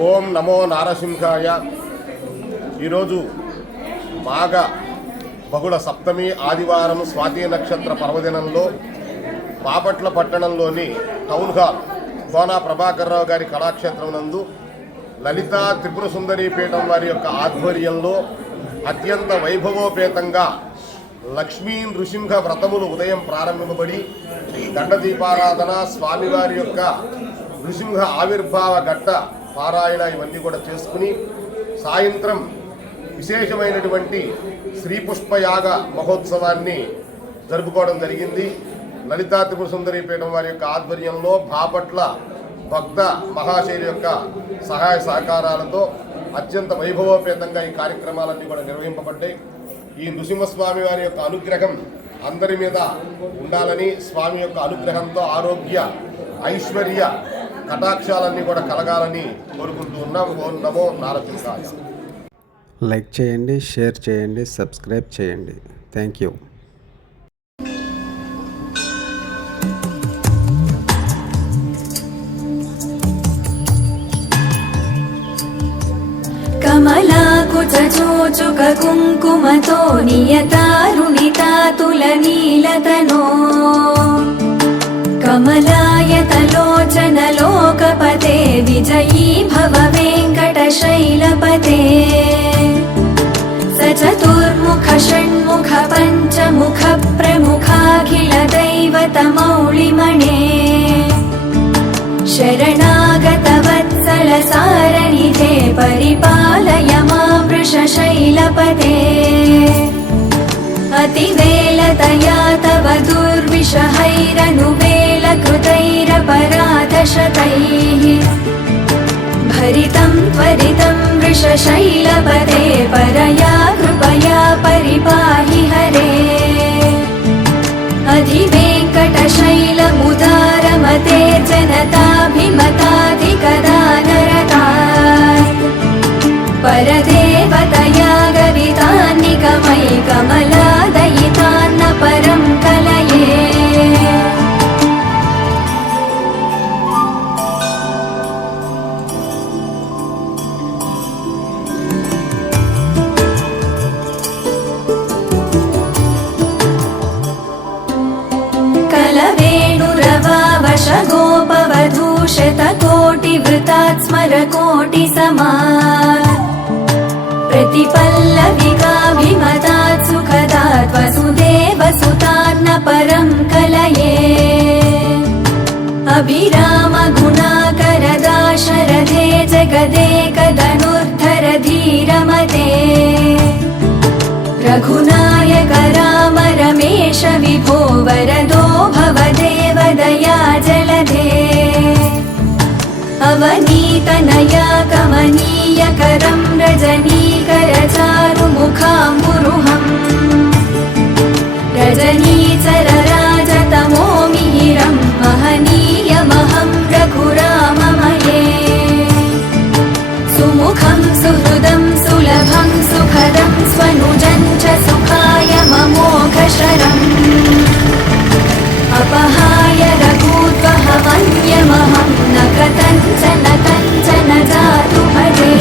ఓం నమో నారసింహాయ. ఈరోజు మాఘ బహుళ సప్తమి ఆదివారం స్వాతి నక్షత్ర పర్వదినంలో బాపట్ల పట్టణంలోని టౌన్ హాల్ కోనా ప్రభాకర్రావు గారి కళాక్షేత్రం నందు లలితా త్రిపుర సుందరి పీఠం వారి యొక్క ఆధ్వర్యంలో అత్యంత వైభవోపేతంగా లక్ష్మీ నృసింహ వ్రతములు ఉదయం ప్రారంభింపబడి దండదీపారాధన, స్వామివారి యొక్క నృసింహ ఆవిర్భావ ఘట్ట పారాయణ ఇవన్నీ కూడా చేసుకుని సాయంత్రం విశేషమైనటువంటి శ్రీ పుష్పయాగ మహోత్సవాన్ని జరుపుకోవడం జరిగింది. లలితా త్రిపుర సుందరి పీఠం వారి యొక్క ఆధ్వర్యంలో బాపట్ల భక్త మహాశైలి యొక్క సహాయ సహకారాలతో అత్యంత వైభవోపేతంగా ఈ కార్యక్రమాలన్నీ కూడా నిర్వహింపబడ్డాయి. ఈ నృసింహస్వామి వారి యొక్క అనుగ్రహం అందరి మీద ఉండాలని, స్వామి యొక్క అనుగ్రహంతో ఆరోగ్య ఐశ్వర్య కటాక్షాలన్నీ కూడా కలగాలని కోరుకుంటూ ఉన్నాం. ఓం నమో నారసింహాయ. లైక్ చేయండి, షేర్ చేయండి, సబ్స్క్రైబ్ చేయండి. Thank you. కమలాకుచోచుక కుంకుమతో నియతారుణితాతులనీలతనో కమలాయతలోచన లోకపతే విజయీ భవ వెంకటశైలపతే సచతుర్ముఖ షణ్ముఖ పంచముఖ ప్రముఖాఖిల దైవతమౌళిమణే శరణాగత వత్సల సారనిధే పరిపాలయ మాం వృషశైలపతే అతివేలతయా తవ దుర్విషహైరనువేలకృతైరపరాధశతైః భరితం త్వరితం వృషశైలపతే పరయా కృపయా పరిపాహి హరే అధివేంకటశైలముదారమతే జనతాభిమతాధికదానరతా పరదేవతయా గవితాన్నికమై కమలాదయితాన్న పరం కలయే गोपवधूशतकोटिवृतात् स्मरकोटिसमात् प्रतिपल्लविकाभिमतात् सुखदात् वसुदेवसुतान्न परं कलये अभिरामगुणाकरदाशरथे जगदेकधनुर्धर धीरमते रघुनायक राम रमेश विभो वरदो भवदेवदया जलधे अवनीतनया कमनीयकरं रजनीकरचारुमुखाम्बुरुहम् रजनीचरराजतमो मिहिरं महनीयमहं रघुराममये सुमुखं सुहृदं सुलभं सुखदं स्वनुजं च सुखाय ममोघशरम् अपहाय रघूद्वहमन्यमहं न कथञ्चन कञ्चन जातु भजे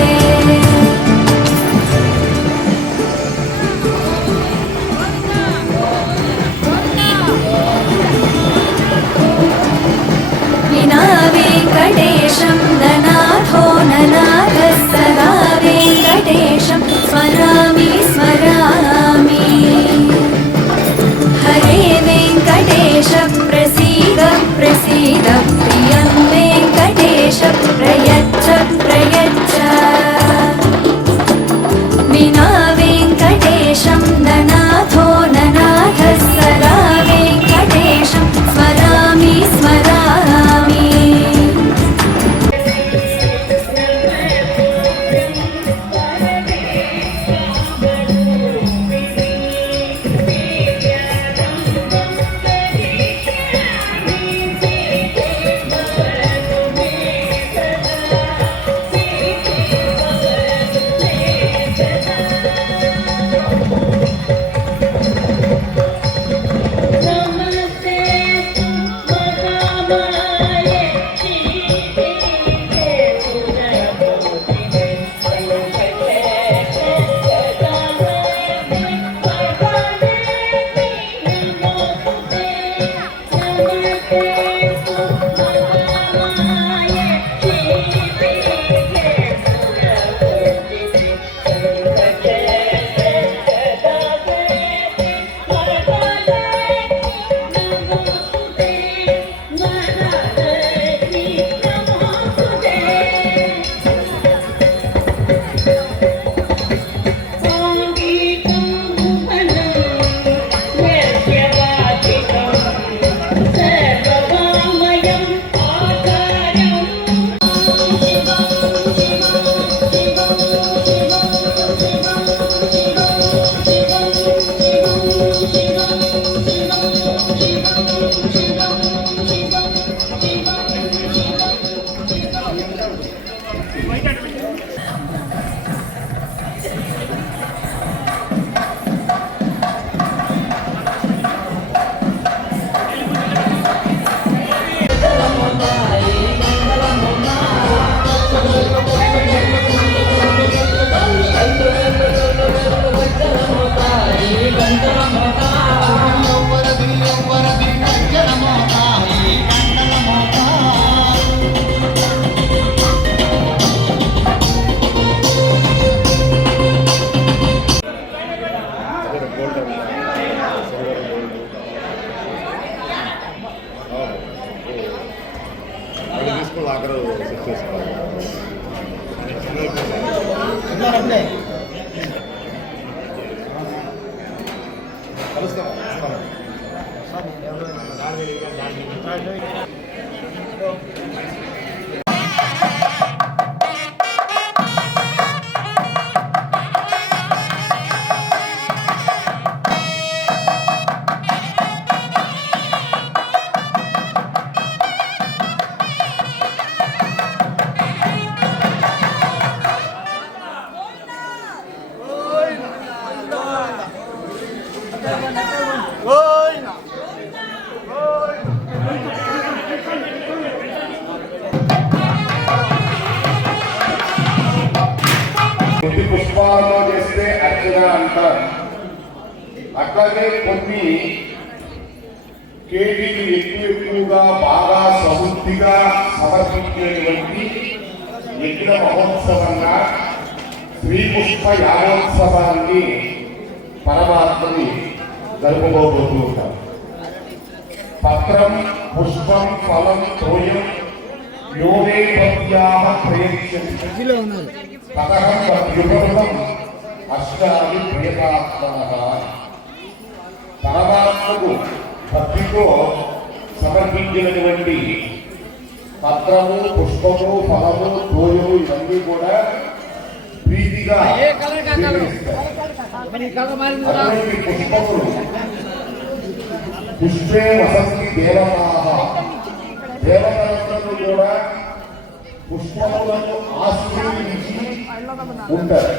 తీసుకుని ఆఖరు సెట్ చేసుకోవాలి. కొన్ని పుష్పాలతో చేస్తే అర్చన అంటారు. అట్లాగే కొన్ని కేజీలు ఎక్కువగా బాగా సమృద్ధిగా సమర్పించేటువంటి యజ్ఞ మహోత్సవంగా శ్రీ పుష్ప యాగోత్సవాన్ని పరమాత్మని జరుపుకోబోతూ ఉంటారు. పత్రం పుష్పం ఫలం తోయం యోగే భక్త్యాః ప్రయచ్ఛతి తదహం యుగం అష్టాది ప్రియతాత్మనః. పరమాత్మకు భక్తితో సమర్పించినటువంటి పత్రము పుష్పము ఫలము తోయము ఇవన్నీ కూడా ప్రీతిగా అటువంటి పుష్పములు పుష్పే వసంతి దేవతాః. దేవతలందరూ కూడా పుష్పములను ఆశ్రయించి ఉంటారు.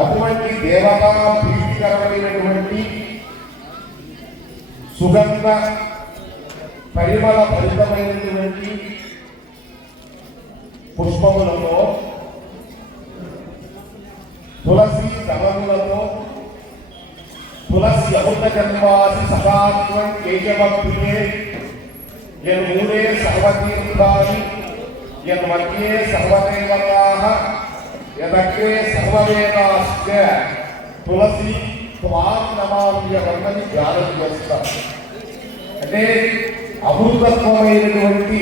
అటువంటి దేవతా ప్రీతికరమైనటువంటి సుగంధ పరిమళ భరితమైనటువంటి పుష్పములలో తులసి దళములతో తులసి అమృత జన్మాసి సదాత్వం కేశవ ప్రియే యన్మూలే సర్వతీర్థాని యన్మధ్యే సర్వదేవతాః యదగ్రే సర్వవేదాశ్చ తులసి త్వాం నమామ్యమని ధ్యానం చేస్తారు. అంటే అమృతత్వమైనటువంటి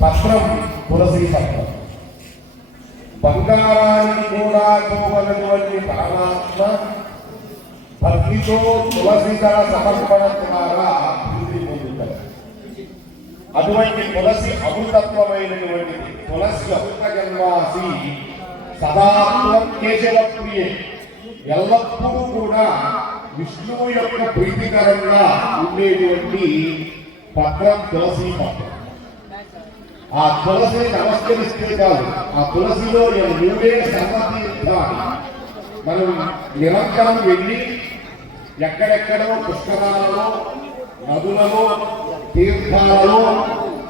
పత్రం తులసి పత్రం. బంగారాన్ని కూడా తోగలటువంటి పరమాత్మ భక్తితో తులసి దళ సమర్పణ ద్వారా అభివృద్ధి పొందుతారు. అటువంటి తులసి అమృతత్వమైనటువంటిది. తులసి అమృత జన్మాసి సదాత్వం కేశవ ప్రియే. ఎల్లప్పుడూ కూడా విష్ణువు యొక్క ప్రీతికరంగా ఉండేటువంటి పత్రం తులసి పత్రం. ఆ తులసి నమస్కరిస్తే కాదు, ఆ తులసిలో మూడే సర్వతీర్థాలు. మనం నిరంతరం వెళ్ళి ఎక్కడెక్కడో పుష్కరాలలో నదులలో తీర్థాలలో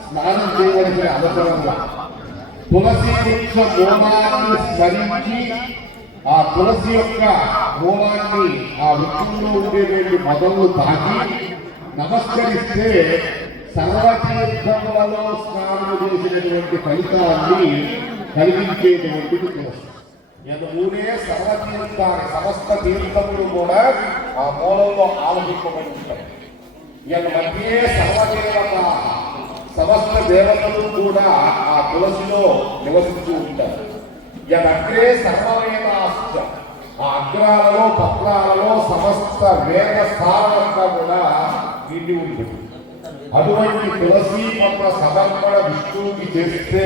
స్నానం చేయవలసిన అవసరం. తులసి వృక్ష మూలాన్ని స్మరించి ఆ తులసి యొక్క మూలాన్ని ఆ వృక్షంలో ఉండేటువంటి మొదలు తాకి నమస్కరిస్తే సర్వతీర్థములలో స్నానం చేసినటువంటి ఫలితాన్ని కలిగించేటువంటిది తులసి. మూడే సర్వతీర్థాలు, సమస్త తీర్థములు కూడా ఆ మూలంలో ఆలోచింపబడి ఉంటాయి. మధ్యే సర్వదేవత, సమస్త దేవతలు కూడా ఆ తులసిలో నివసిస్తూ ఉంటారు. యదగ్రే సర్వవేదాశ్చ. ఆ అగ్రాలలో పత్రాలలో సమస్త వేద స్థానంగా కూడా నిండి ఉంటుంది. అటువంటి తులసి పత్ర సమర్పణ విష్ణువుకి చేస్తే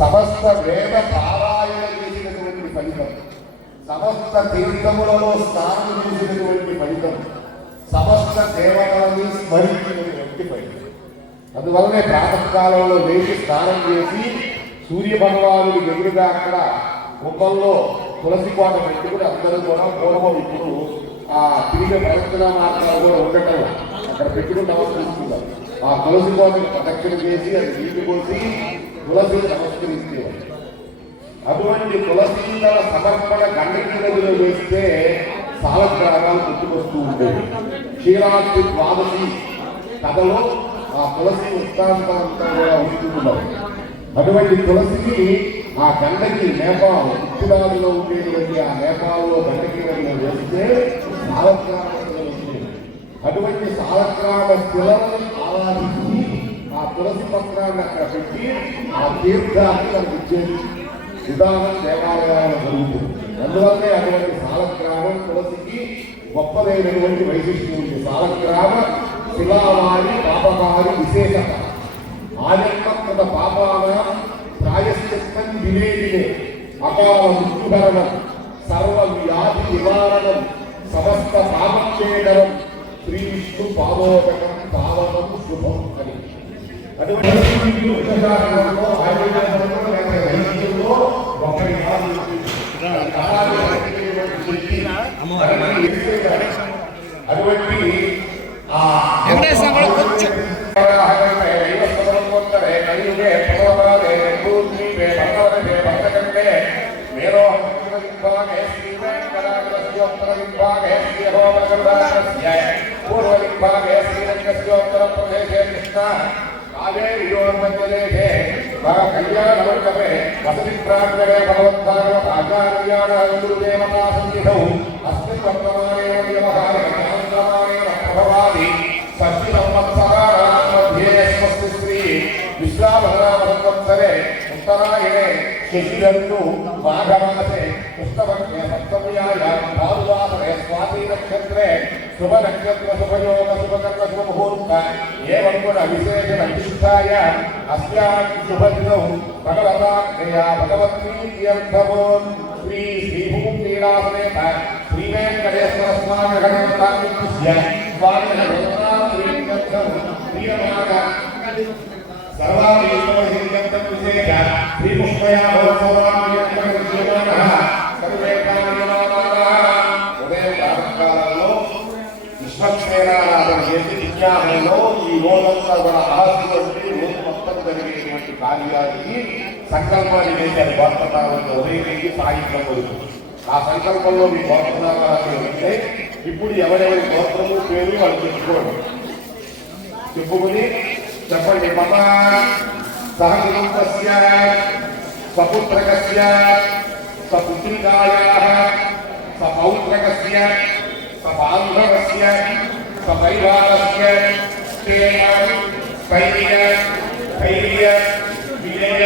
సమస్త వేద పారాయణ చేసినటువంటి ఫలితం, సమస్త తీర్థములలో స్నానం చేసినటువంటి ఫలితం, సమస్త దేవతలని స్మరించినటువంటి ఫలితం. అందువల్లనే ప్రాతకాలంలో లేచి స్నానం చేసి సూర్య భగవానుడికి ఎదురుగా అక్కడ కుప్పంలో తులసి కోట పెట్టుకుని అందరూ కూడా పూర్వం ఇప్పుడు ఆ తిరిగి ప్రదక్షిణ మార్గాలు కూడా ఉండటం అక్కడ పెట్టుకుని నమస్కరిస్తున్నారు. ఆ తులసి కోటను ప్రదక్షిణ చేసి అది నీటి పోసి తులసిని నమస్కరించేవారు. అటువంటి తులసీల సమర్పణ గండకి నదిలో వేస్తే సాలగ్రామాలు గుర్తుకొస్తూ ఉండేవి. క్షీరాద్రి ద్వాదశి కథలో ఆ తులసి వృత్తాంతం అంతా కూడా వస్తున్నారు. అటువంటి తులసికి ఆ గండకి నేపాల్ ఉత్తరాదిలో ఉండేటువంటి ఆ నేపాల్లో గండకి నదిలో వేస్తే సాలగ్రామ అటువంటి సాలగ్రామ శిలను ఆరాధించి ఆ తులసి పత్రాన్ని అక్కడ పెట్టి ఆ తీర్థాన్ని మనకు ఇచ్చేది విధానం దేవాలయాల్లో జరుగుతుంది. అందువల్లే అటువంటి సాలగ్రామం తులసికి గొప్పదైనటువంటి వైశిష్ట్యం ఉంది. సాలగ్రామ శిలావారి పాపవారి విశేషత ఆజన్మకృత పాపాన ప్రాయశ్చిత్తం దినే దినే అకాల మృత్యుహరణం సర్వ వ్యాధి నివారణం సమస్త పాపక్షేణం శ్రీ విష్ణు పాదోదకం పావనం శుభం అని. అటువంటి పూర్వలింబాగే శ్రీరంగస్యోత్తర ప్రదేశే కృష్ణ కాలే వియోర్మధ్యదేశే కళ్యాణమండపే వసతి ప్రాంగణే భగవద్భాగవ ఆచార్యాణాదేవతా సంహితౌ అస్మిన్ వర్తమానేన వ్యవహారేణ ప్రభవాది షష్ఠి సంవత్సరాణాం మధ్యే స్వస్తి శ్రీ విశ్వావహనామ సంవత్సరే ఉత్తరాయణే శశిధర్ను మాఘమాసే కృష్ణపక్షే సప్తమ్యాయాం భానువాసరే స్వాతి నక్షత్రే శుభ నక్షత్ర శుభయోగ శుభకర్మ శుభముహూర్త ఏవం గుణ విశేషణ విశిష్టాయ అస్యాం శుభదినౌ భగవతాఖ్యయా భగవత్ప్రీత్యర్థమో శ్రీ శ్రీభూం నీలాసనేత శ్రీ వెంకటేశ్వర స్వామి గణపతిస్య స్వామి భగవతాప్రీత్యర్థం ప్రియమాన సర్వాభీష్టమహింగంతం విశేష శ్రీ పుష్పయా భవత్సవామ్యర్థమః సర్వే కామ్యమానాః. ఉదయం ప్రాతకాలంలో విశ్వక్షేణారాధన చేసి విజ్ఞానంలో ఈ రోజంతా కూడా ఆశించి రోజు మొత్తం జరిగేటువంటి కార్యానికి సంకల్పాన్ని చేశారు. గోత్రనామాన్ని ఉదయం సాయంత్రం వరకు ఆ సంకల్పంలో మీ గోత్రనామాలు ఉంటే ఇప్పుడు ఎవరెవరి గోత్రము పేరు వాళ్ళు చెప్పుకోండి. చెప్పుకుని చెప్పండి. మమ సహకుటుంబస్య సపుత్రకస్య సపుత్రికాయాః సపౌత్రకస్య సబాంధవస్య సపరివారస్య స్థైర్య ధైర్య విజయ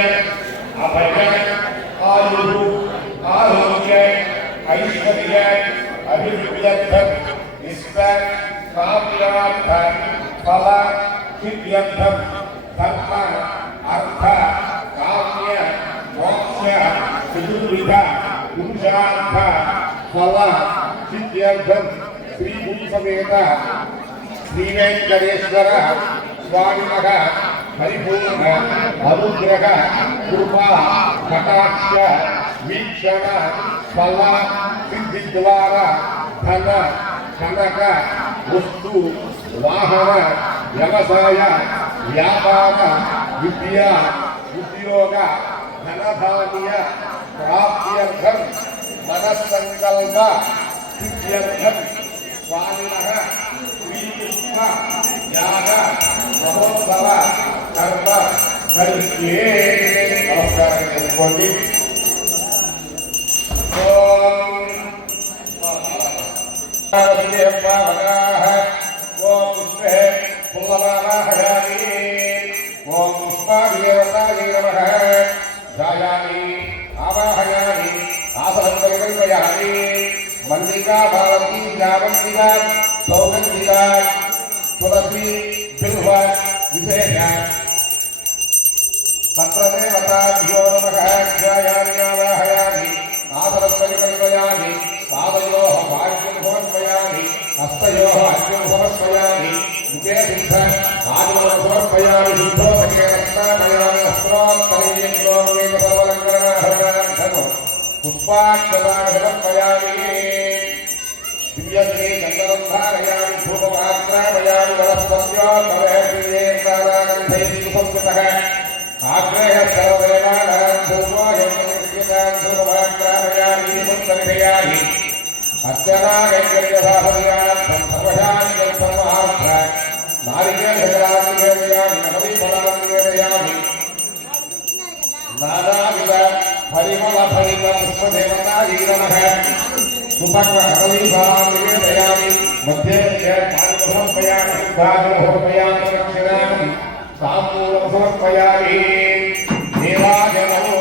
అభయ ఆయు ఆరోగ్య ఐశ్వర్య అభివృద్ధ్యర్థ ఇష్ట కామ్యార్థ ఫల సిద్ధ్యర్థం ధర్మ అర్థ కామ్య మోక్ష చతుర్విధ పురుషార్థ ఫల సిద్ధ్యర్థం శ్రీ భూమి సమేత శ్రీ వెంకటేశ్వర స్వామినః పరిపూర్ణ అనుగ్రహ కృపా కటాక్ష వీక్షణ ఫల సిద్ధి ద్వారా ధన కనక వస్తు వాహన వ్యవసాయ వ్యాపార విద్య ఉద్యోగ ధనధాన్య ప్రాప్త్యర్థం మనస్సంకల్ప సిద్ధ్యర్థం స్వామినః శ్రీకృష్ణ యాగ మహోత్సవ కర్మ కరిష్యే. నమస్కారం చేసుకోండి. ఓం పుష్పే పుల్లవాహయామి. ఓం పుష్పాదేవతాయే నమః. ధ్యాయామి ఆవాహయామి ఆసనం పరికల్పయామి. మల్లికా భారతీ జావంతికా సౌగంధికా తులసి బిల్వ విశేష తత్రదేవతాభ్యో నమః. ధ్యాయామి ఆవాహయామి ఆసనం పరికల్పయామి. పాదయోః భాగ్యం సమర్పయామి. హస్తయోః అర్ఘ్యం సమర్పయామి. ముఖే సిద్ధ ఆదిమల సమర్పయామి శుద్ధోదకేన స్నాపయామి వస్త్రోత్తరీయంలోమేక సర్వలంకరణాభరణార్థం పుష్పాక్షతాన్ని సమర్పయామి దివ్యశ్రీ చంద్రం ధారయామి ధూపపాత్రామయామి వనస్పత్యోత్తరేంద్రాగంధైస్తు సంస్కృతః ఆగ్రహ సర్వదేవానాం ధూమాయం ధూపపాత్రామయామి సంతర్పయామి అత్యనాగైర్యసాఫర్యార్థం సర్వశాంతికం సర్వార్థ నారికేళాన్ని నివేదయామి నవదీపదాన్ని నివేదయామి నానావిధ పరిమళ ఫలిత పుష్పదేవతాయై నమః సుపక్వకదలీఫలాన్ని నివేదయామి మధ్యే మధ్యే పాదం సమర్పయామి శుద్ధాజలం సమర్పయామి దక్షిణామి తాంబూలం సమర్పయామి నీరాజనము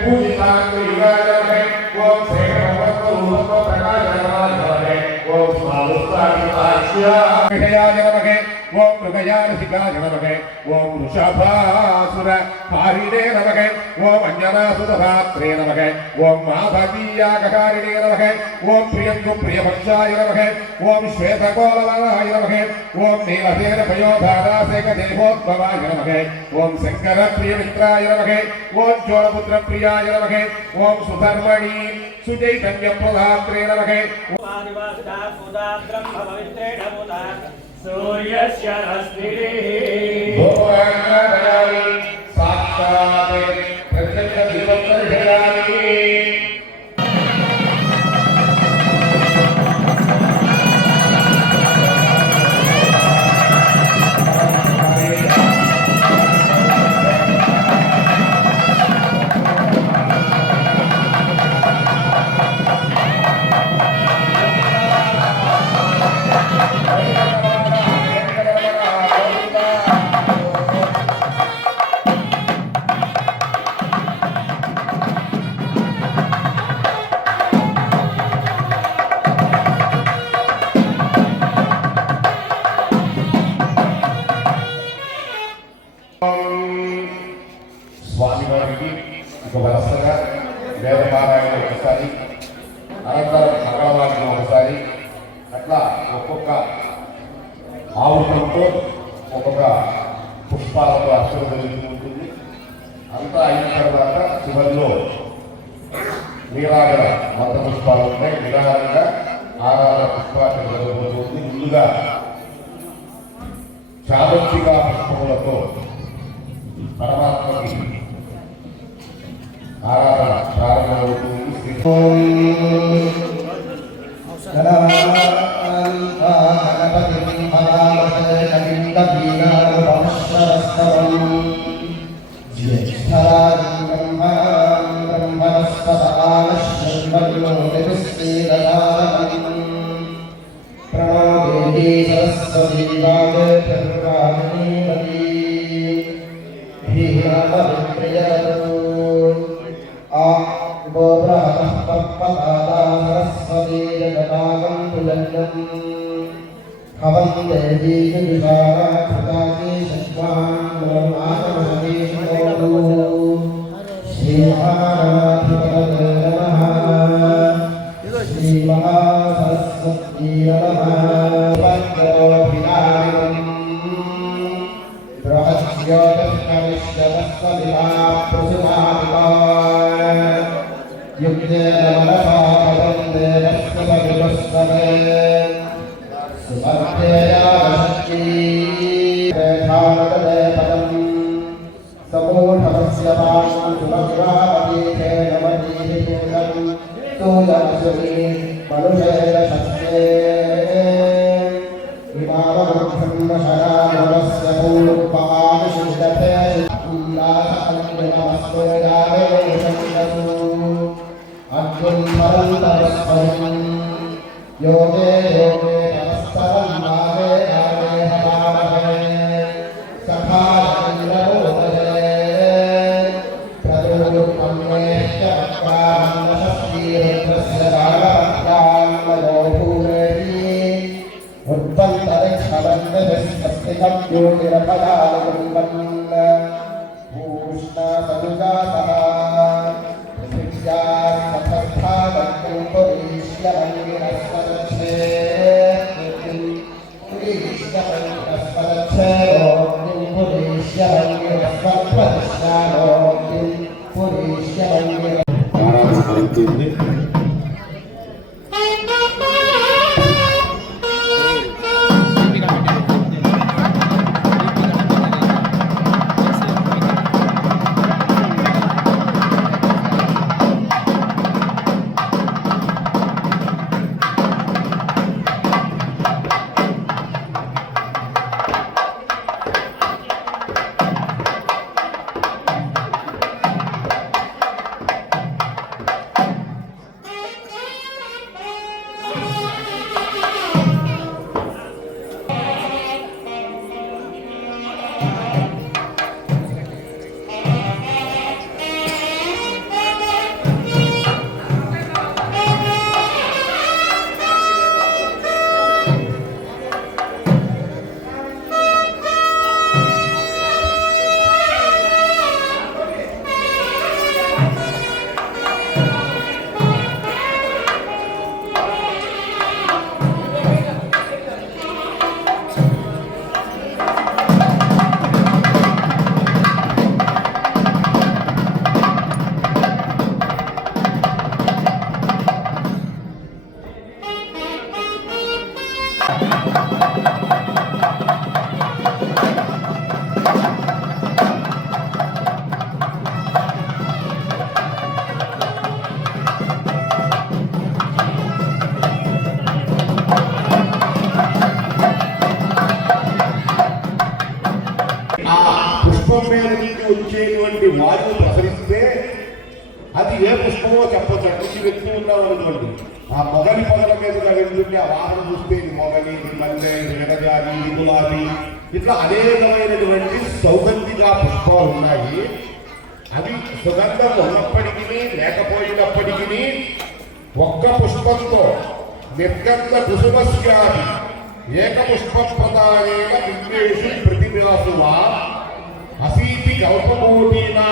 पूजितांग युगाय विषयाय नमः ओम मृगयारसिकाय नमः ओम वृषभासुर कारिणे नमः ओम अंजनासुतधात्रे नमः ओम माधवीयागकारिणे नमः ओम प्रियंगु प्रियभक्षाय नमः ओम श्वेतकोलवनाय नमः ओम नीलसेन पयोधारासेक देवोद्भवाय नमः ओम शंकर प्रियमित्राय नमः ओम चोरपुत्र प्रियाय नमः ओम सुधर्मणि सुचैतन्यप्रदात्रे नमः सूर्यस्य रश्मिः भोगादयामि साक्षात् प्रत्यक्ष दीपं दर्शयामि స్వామివారికి ఒక వరుసగా వేదపారాయణ ఒకసారి అనంతరం మంగళవారం ఒకసారి అట్లా ఒక్కొక్క ఆవుతంతో ఒక్కొక్క పుష్పాలతో అర్చన జరుగుతూ ఉంటుంది. అంతా అయిన తర్వాత చివరిలో నీరాగల మత పుష్పాలు ఉంటాయి. నిరాగంగా ఆరాధన పుష్పాన్ని జరగబోతుంది. ముందుగా చాదొచ్చిగా పుష్పములతో పరమాత్మకి ఆరాధన ప్రారంభమవుతుంది. योगे योगे नमस्तरं नागे नागे हमारे सखा जंगलोदये प्रदोरुपम्येश्च वक्रान्नशस्तीरत्रस्य रागभक्त्यान्मयोभूरेति उत्पन्तरिक्षवन्दभिस्तस्तिकं ज्योतिरपदालकुम्बन् भूष्णासनुजातः ఆ పుష్పం మీద నుంచి వచ్చేటువంటి వాయువు ప్రసరిస్తే అది ఏ పుష్పమో చెప్పచ్చు. అన్ని వ్యక్తి ఉన్నాం అనుకోండి, ఆ మొగలి పొదల మీదుగా వెళ్తుంటే ఆ వాహనం చూస్తే ఇది మొగలి, ఇది మల్లె, ఇది విరజాలి, ఇది గులాబీ, ఇట్లా అనేకమైనటువంటి సౌగంధిక పుష్పాలు ఉన్నాయి. అవి సుగంధం ఉన్నప్పటికీ లేకపోయినప్పటికీ ఒక్క పుష్పంతో నిర్గంధ కుసుమస్యాది ఏకపుష్ప ప్రదాయేన విఘ్నేషు ప్రతిభాసువా అసీతి కల్పకోటీనా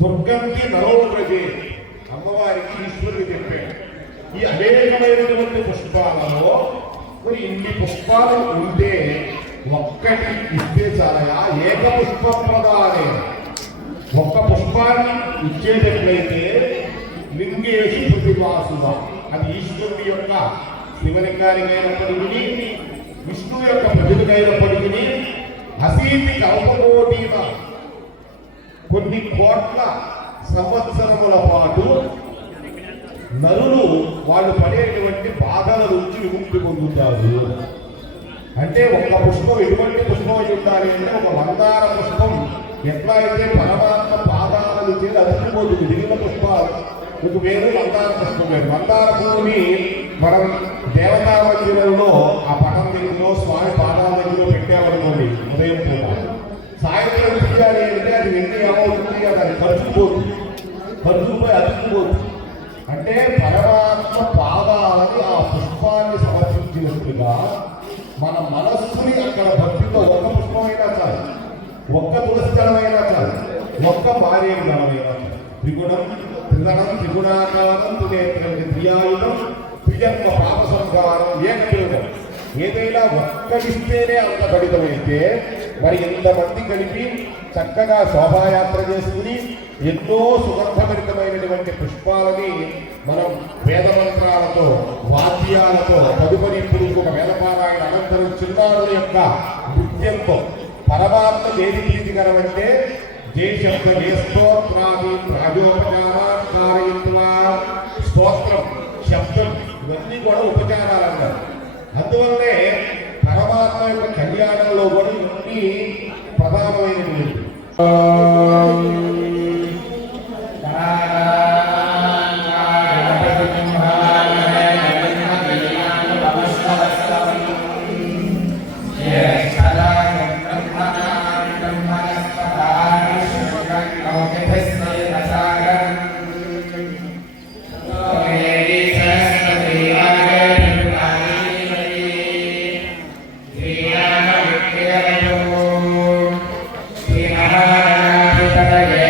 దుర్గంధి నరోగ్రజే. అమ్మవారికి ఈశ్వరుడు చెప్పాడు, ఈ అనేకమైనటువంటి పుష్పాలలో మరి ఇన్ని పుష్పాలు ఉంటే ఒక్కటి ఇస్తే చాలయా. ఏకపుష్ప ప్రదానే ఒక్క పుష్పాన్ని ఇచ్చేటట్లయితే లింగేషు ప్రతిభాసువ, అది ఈశ్వరుడి యొక్క శివలింగానికైనప్పటికీ విష్ణువు యొక్క ప్రతిభకైనప్పటికీ అసీతి కల్పకోటీన కొన్ని కోట్ల సంవత్సరముల పాటు నరులు వాళ్ళు పడేటువంటి బాధల నుంచి విముక్తి పొందుతారు. అంటే ఒక్క పుష్పం ఎటువంటి పుష్పం అయి ఉండాలి అంటే ఒక మందార పుష్పం ఎట్లా అయితే పరమాత్మ పాదాలను చేసి అతికిపోతుంది. మిగిలిన పుష్పాలు మీకు వేరు, మందార పుష్పం వేరు. మందార పువ్వుని మనం దేవతా మందిరంలో ఆ పటం దగ్గరలో స్వామి పాదాల దగ్గర పెట్టామనుకోండి ఉదయం పూట, సాయంత్రం తీయాలి అంటే అది వెండి ఏమవుతుంది, అది ఖర్చుకుపోతుంది, ఖర్చుకుపోయి అతుక్కుపోతుంది. అంటే పరమాత్మ పాదాలని ఆ పుష్పాన్ని సమర్పించినట్టుగా మన మనస్సుని అక్కడ భక్తితో ఒక్క పుష్పమైనా చాలు, ఒక్క తులసిదళమైనా చాలు, ఒక్క భార్య దళమైనా చాలు. త్రిగుణం త్రిగణం త్రిగుణాకారం త్రినేత్రం త్రియాయుధం త్రిజన్మ పాప సంహారం ఏకం. ఏదైనా ఒక్కడిస్తేనే అంత గడితమైతే మరి ఎంతమంది కలిపి చక్కగా శోభాయాత్ర చేసుకుని ఎన్నో సుగంధభరితమైనటువంటి పుష్పాలని మనం వేదమంత్రాలతో వాద్యాలతో తదుపరి ఇప్పుడు ఒక వేదపారాయణ అనంతరం చిన్నారుల యొక్క నృత్యంతో పరమాత్మ ఏది ప్రీతికరం అంటే జయశబ్ద ఏ స్తోత్రాది రాజోపచారాకారయత్వా స్తోత్రం శబ్దం ఇవన్నీ కూడా ఉపచారాలు అంటారు. అందువల్లనే పరమాత్మ యొక్క కళ్యాణంలో కూడా ఇవన్నీ ప్రధానమైనటువంటి. Yeah.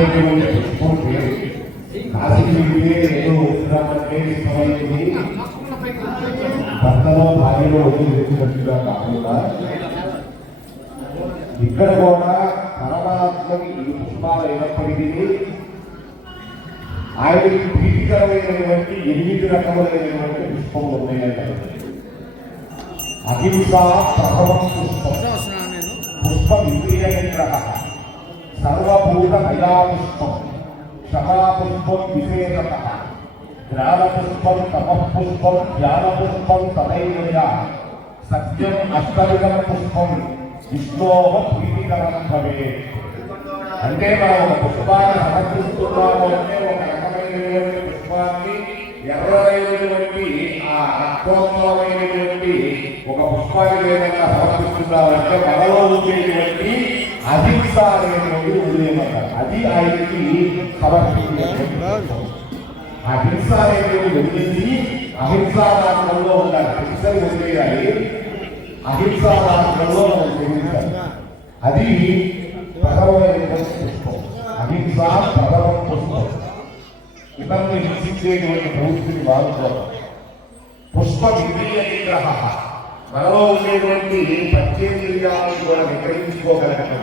కాసేటువంటి పుష్పం పేరు కాసేటివే ఏదో ఉత్తరాలంటే ఇష్టమైనది భర్తలో భార్యలో వదిలిపెట్టినట్టుగా కాకుండా ఇక్కడ కూడా పరమాత్మకి ఈ పుష్పాలు అయినప్పటికీ ఆయనకి ప్రీతికరమైనటువంటి 8 రకములైనటువంటి పుష్పములు ఉన్నాయంట. అహింస ప్రథమం పుష్పం, పుష్పం ఇంద్రియ నిగ్రహ, సర్వభూత దయా పుష్పం, క్షమా పుష్పం విశేషత, జ్ఞాన పుష్పం తపః పుష్పం, జ్ఞాన పుష్పం తదైవయ, సత్యం అష్టవిధం పుష్పం విష్ణోః ప్రీతికరం భవేత్. అంటే మనం ఒక పుష్పాన్ని సమర్పిస్తున్నాము అంటే ఒక రకమైనటువంటి పుష్పాన్ని ఎర్రమైనటువంటి ఆ రక్తోత్సవమైనటువంటి ఒక పుష్పాన్ని ఏదైనా సమర్పిస్తున్నామంటే మనలో ఉండేటువంటి అహింస అనేటువంటి వదిలేయమంటారు. అది ఆయనకి సమర్పించినటువంటి అహింస అనేటువంటి వదిలేసి అహింసా మార్గంలో ఉండాలి. హింసని వదిలేయాలి, అహింసా మార్గంలో మనం చెల్లించాలి. అది ప్రథమమైనటువంటి పుష్పం. అహింస ప్రథమ పుష్పం. ఇతరులు హింసించేటువంటి ప్రవృత్తిని బాగుంటారు. పుష్పం ఇంద్రియ నిగ్రహ, మనలో ఉండేటువంటి పంచేంద్రియాలను కూడా నిగ్రహించుకోగలగటం.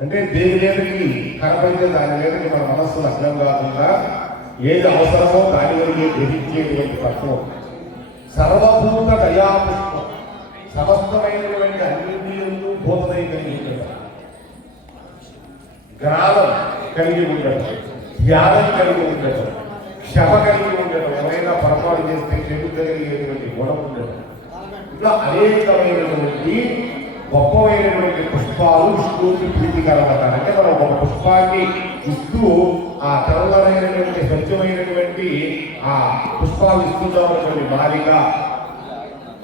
అంటే దేని మీదకి కనపడితే దాని మీదకి మన మనస్సు లగ్నం కాకుండా ఏది అవసరమో దాని వరకు గ్రహించేటువంటి తత్వం. సర్వభూత దయా పుష్పం, సమస్తమైనటువంటి అన్నింటిలో భూతదయ కలిగి ఉండటం, జ్ఞానం కలిగి ఉండటం, ధ్యానం కలిగి ఉండటం, క్షమ కలిగి ఉండటం, ఎవరైనా పొరపాటు చేస్తే చెడుగలిగేటువంటి గుణం ఉండటం, ఇలా అనేకమైనటువంటి గొప్పమైనటువంటి పుష్పాలు విష్ణువుకి ప్రీతికరమవుతారు. అంటే మనం ఒక పుష్పాన్ని ఇస్తూ ఆ తెల్లమైనటువంటి స్వచ్ఛమైనటువంటి ఆ పుష్పాలు ఇస్తున్నామనుకోండి, భారీగా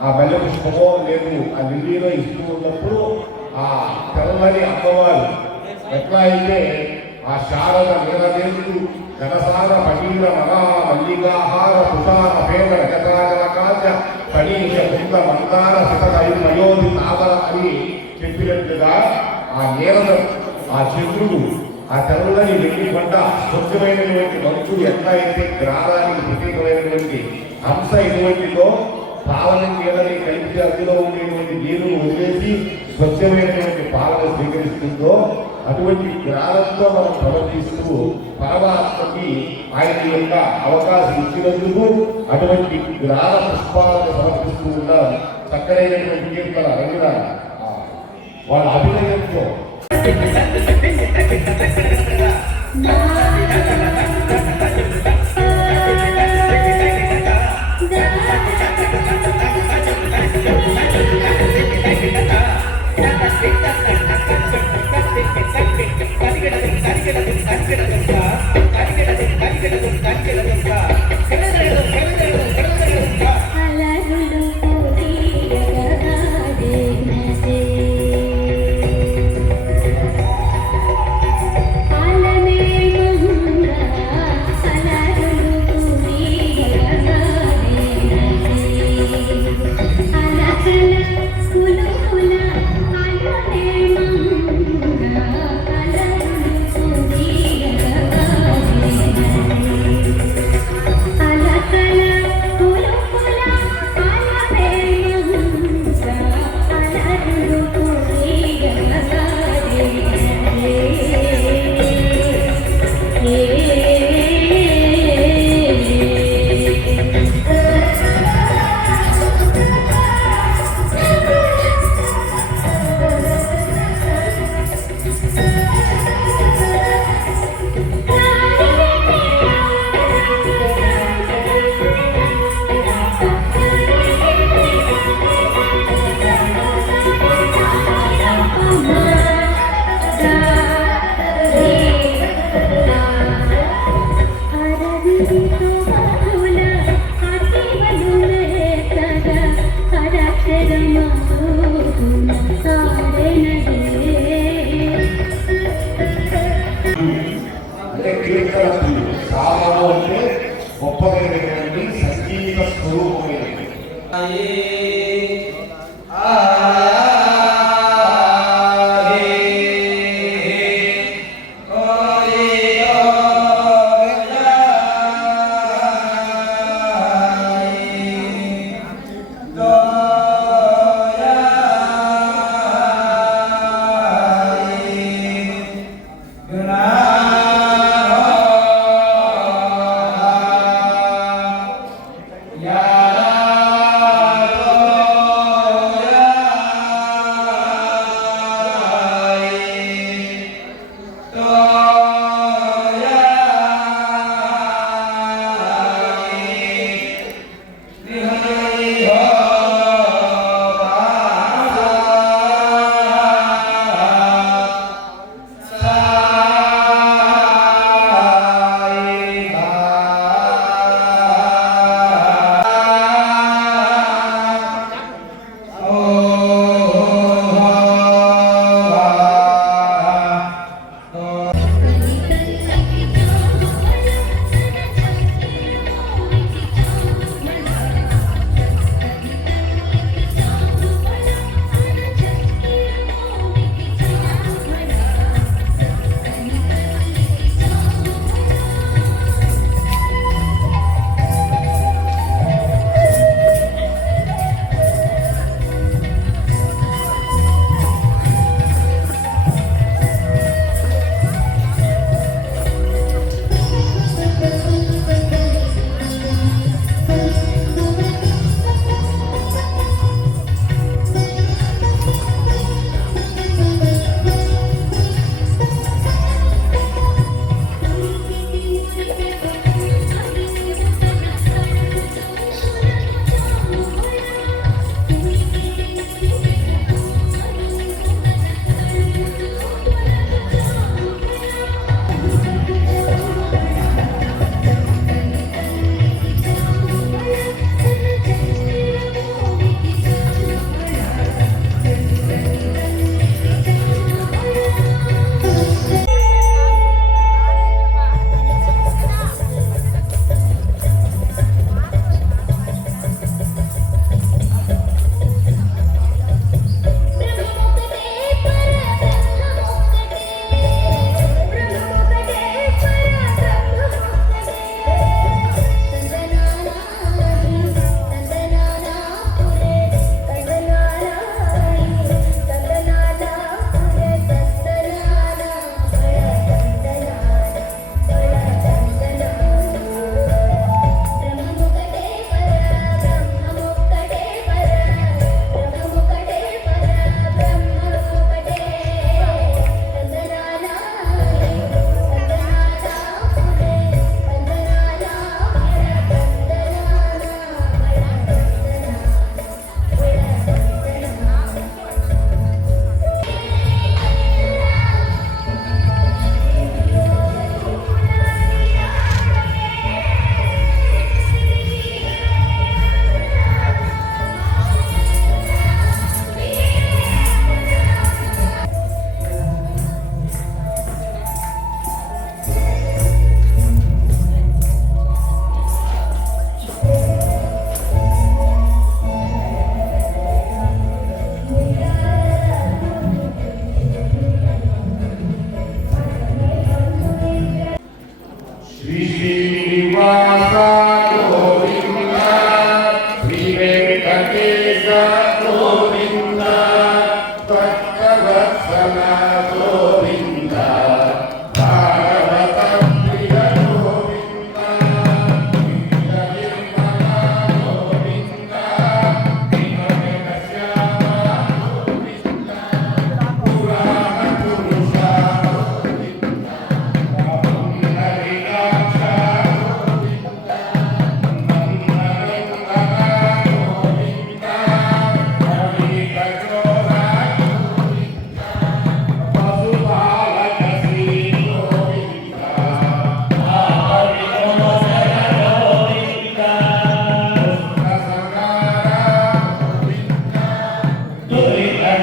ఆ బెల్ల పుష్పమో లేదు ఆ లిల్లీలో ఇస్తూ ఉన్నప్పుడు ఆ తెల్లని అమ్మవారు ఎట్లా అయితే ఆ శారద నీలదేవుడు ఘనసార పటీల మనా మల్లికాహార పుషార పేద రజతాజలకాంచ కణీష బృంద మందార శతకై మయోధి తామర అని చెప్పినట్టుగా ఆ నీలద ఆ చంద్రుడు ఆ తెల్లని వెండి పంట స్వచ్ఛమైనటువంటి మంచు ఎట్లా అయితే గ్రామానికి ప్రత్యేకమైనటువంటి అంశ ఎటువంటిదో పాలన నీళ్ళని కలిపి అందులో ఉండేటువంటి నీరును వదిలేసి స్వచ్ఛమైనటువంటి పాలన స్వీకరిస్తుందో అటువంటి జ్ఞానంతో మనం ప్రవర్తిస్తూ పరమాత్మకి ఆయన యొక్క అవకాశం ఇచ్చినందుకు అటువంటి జ్ఞాన పుష్పాలను సమర్పిస్తూ ఉన్న చక్కనైనటువంటి కీర్తన రంగున వాళ్ళ అభినయంతో గొప్పమైనటువంటి సంగీత స్వరూపమైనటువంటి Oh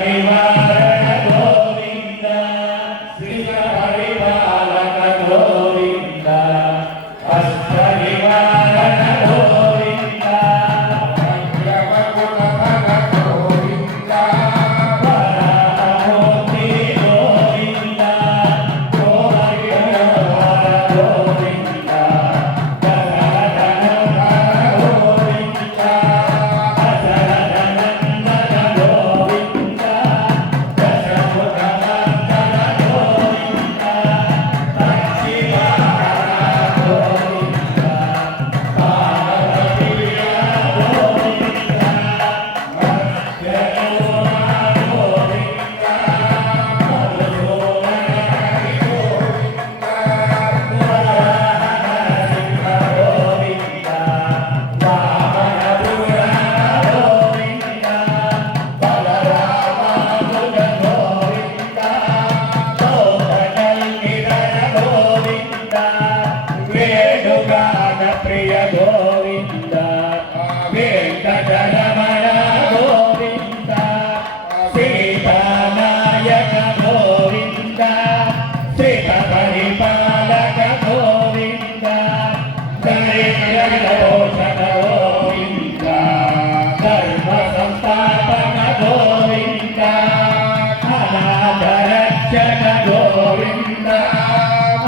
నివారణ గోవింద శ్రీక పరిపాలక గోవింద అష్ట నివారణ గోవింద వజ్రవకులధర గోవింద వరమూర్తి గోవింద గోవింద గోవింద దశరథనందన గోవింద దశరథనందన గోవింద దశముఖనందన గోవింద పక్షివాహన గోవింద పార్వతీయ గోవింద మధ్యలోన గోవింద మధుసూదన గోవింద వరహరసింహ గోవింద వామన పురాణ గోవింద బలరామానుజ గోవింద లోకకల్కిరణ గోవింద వేణుగాన ప్రియ గోవింద వెంకటరమణ గోవింద సీతానాయక గోవింద శ్రీత పరిపాలక గోవింద దరిద్రలోచన గోవింద ధర్మ సంస్థాపన గోవింద అనాథరక్షక గోవింద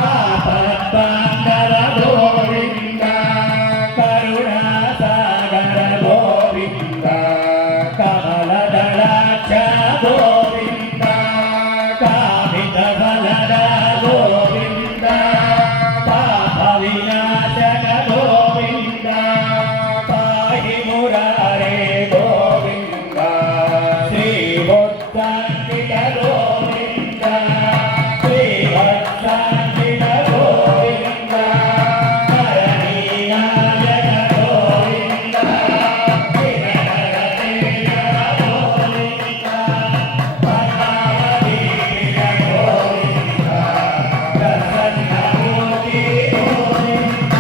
ఆపద్బాంధవ గోవింద కరుణాసాగర గోవింద కమలదళాక్ష గోవింద కామితఫలద గోవింద పాప వినాశక గోవింద పాహి మురారే గోవింద శ్రీవత్సాంతిక గోవింద శ్రీవత్సాంతిక గోవింద హరణీనాయక గోవింద శ్రీనరతేయ గోవింద పద్మావతి ప్రియ గోవింద ప్రసన్నమూర్తి గోవింద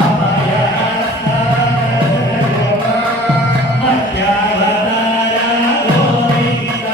అభయహస్త మధ్యావతార గోవింద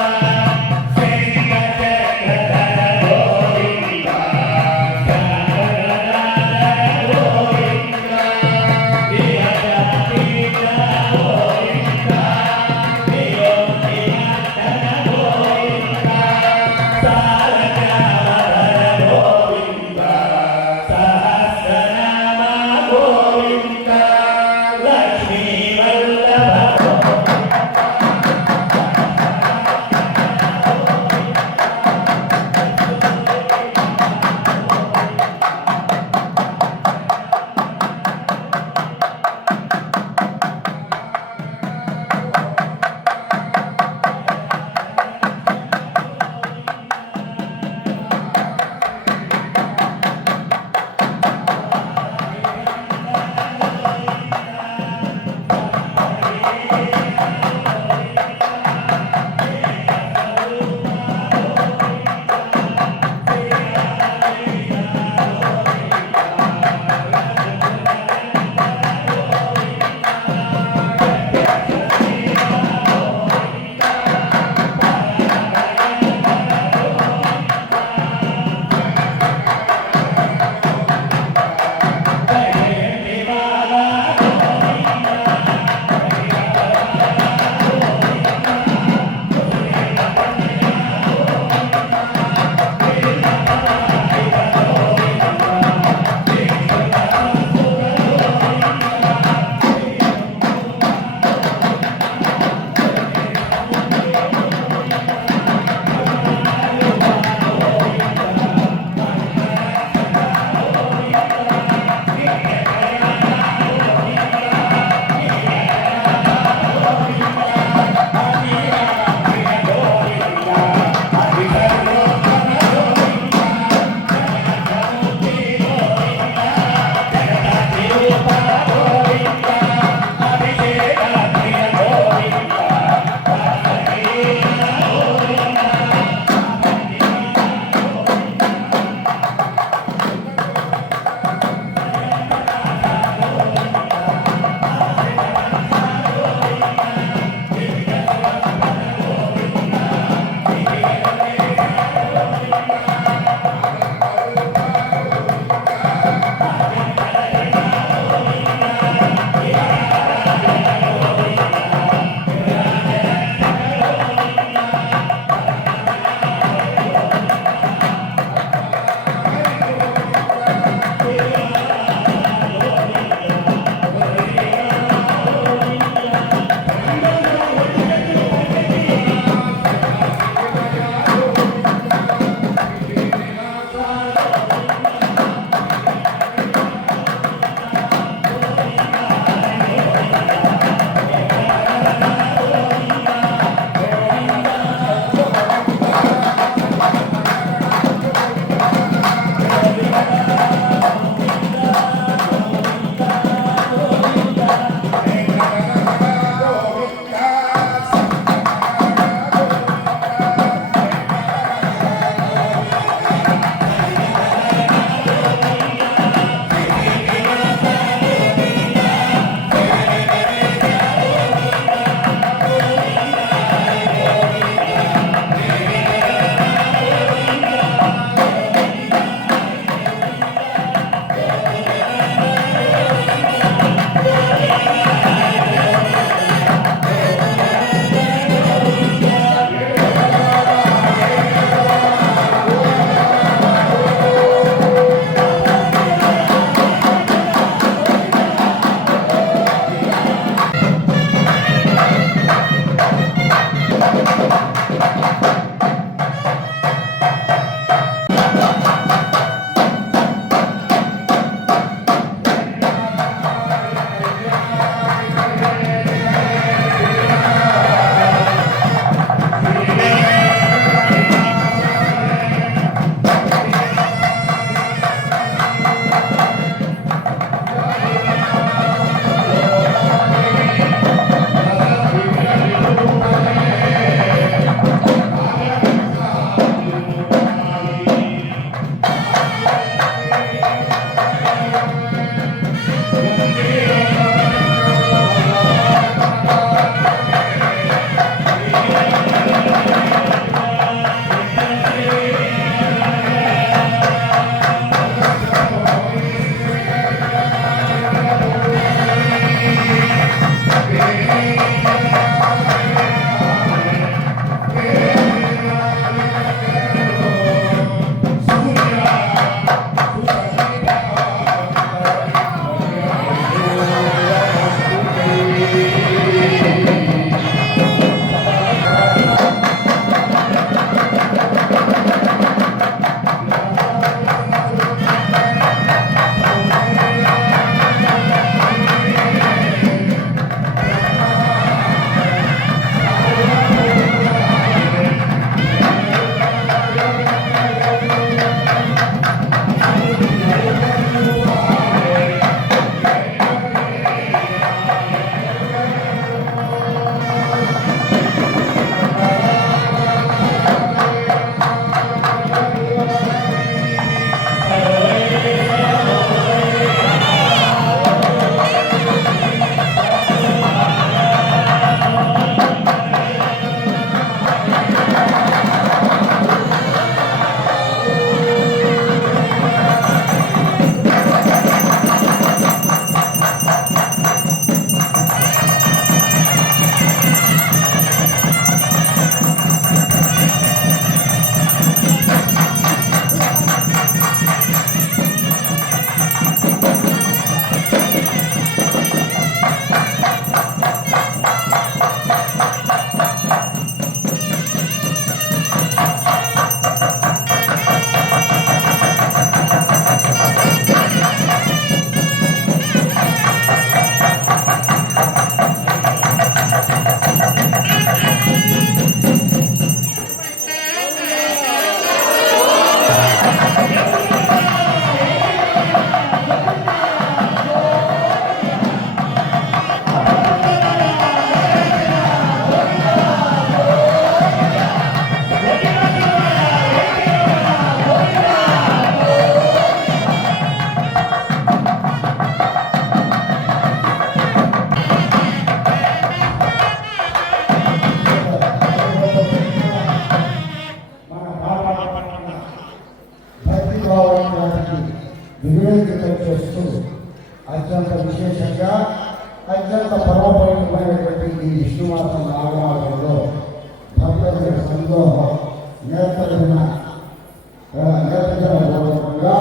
విష్ణుమాసం నాగమాసంలో భక్తుల సందోహం నేర్పడిన నేర్పడంగా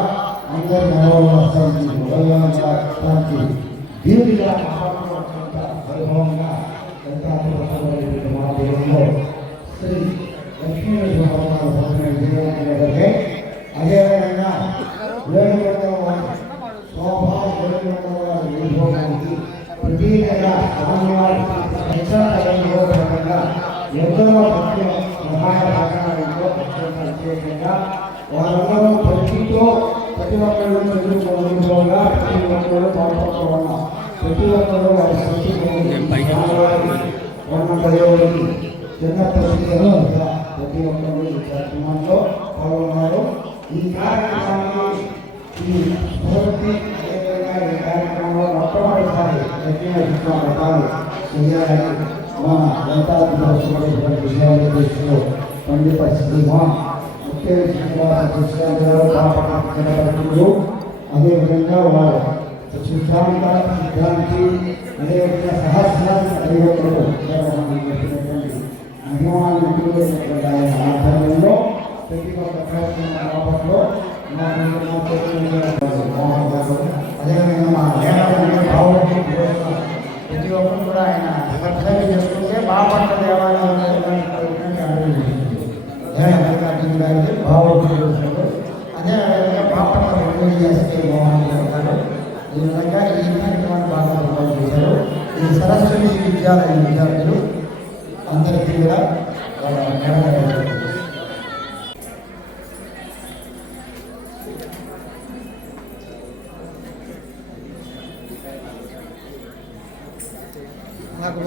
అందరి నవోత్సవానికి ఉదయానికి దీనిగా వైభవంగా ఎంత మా దేవుల్లో శ్రీ లక్ష్మీ అదేవిధంగా వేణుగొండ వైభవానికి ప్రతి నెల స్వామివారి దక్షిణంలో భాగంగా ఎందరో భక్తుల సహాయ సహకారంలో ప్రత్యేకంగా వారందరూ ప్రతి ఒక్కరు చదువుకోగా ప్రతి ఒక్కరు పాల్గొనడం ప్రతి ఒక్కరు వారి దేవుడికి చిన్న ప్రక్రియలో ప్రతి ఒక్కరు ఈ కార్యక్రమంలో పాల్గొన్నారు. ఈ కార్యక్రమాన్ని ఈ స్ఫూర్తి అదేవిధంగా ఈ కార్యక్రమంలో మొట్టమొదటిసారి రకాలు చేయాలని మన దంతాధిపతి విషయాలు దృష్టిలో పండిత శ్రీమాన్ ముఖ్య శ్రీనివాస కృష్ణారావు అదేవిధంగా వారు సిద్ధాంత సిద్ధాంతి అదేవిధంగా సహస్రాన్ని అధికారులు చెప్పినటువంటి అభిమానులు ఆయన ఆధ్వర్యంలో ప్రతి ఒక్క కార్యక్రమంలో అదేవిధంగా మా భావన ప్రతి ఒక్కరు కూడా ఆయన సబ్స్క్రైబ్ చేసుకుంటే బాపట్ల దేవాలయం భావోద్వేగాలు అదేవిధంగా బాపట్ల ఎస్కే మోహన్ గారు ఈ విధంగా ఈ కార్యక్రమాన్ని బాగా నిర్వహణ చేశారు. ఈ సరస్వతి విద్యాలయం విద్యార్థులు అందరికీ కూడా నాకు